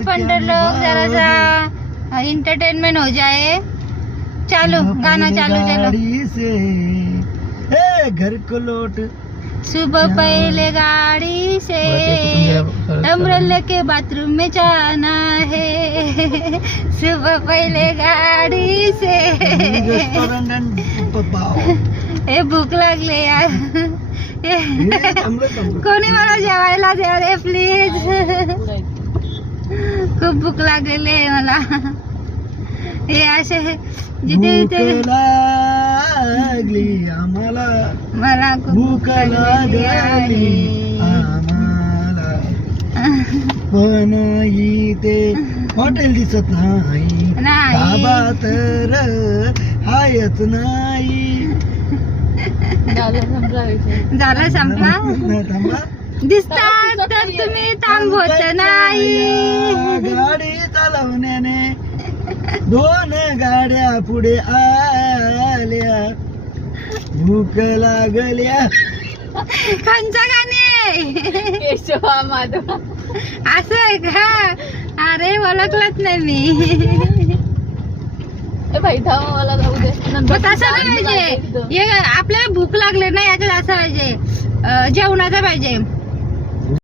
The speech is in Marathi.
अपन लोग जरा सा इंटरटेनमेंट हो जाए। चलो गाना चालू चलो। से ए घर को लौट सुबह पहले गाड़ी से अमरल्ला के बाथरूम में जाना है। सुबह पहले गाडी से हे भूक लागले यार। कोणी मला जेवायला द्या रे प्लीज, खूप भूक लागलेली आहे मला। हे असे जिथे जिथे लागली आम्हाला, मला भूक लागली आम्हाला, पण इथे हॉटेल दिसत नाही, बाबा तर हायच नाही। झाला संपला दिसतात तर तुम्ही थांबवत नाही। गाडी चालवण्याने दोन गाड्या पुढे आल्या, भूक लागल्या। खानचा गाणे केशवा माधव असं आहे का? अरे ओळखलंच नाही मी। भाई धावा मला जाऊ दे मग तसं नाही पाहिजे, आपल्याला भूक लागली नाही याच्यात असं पाहिजे, जेवणाचं पाहिजे।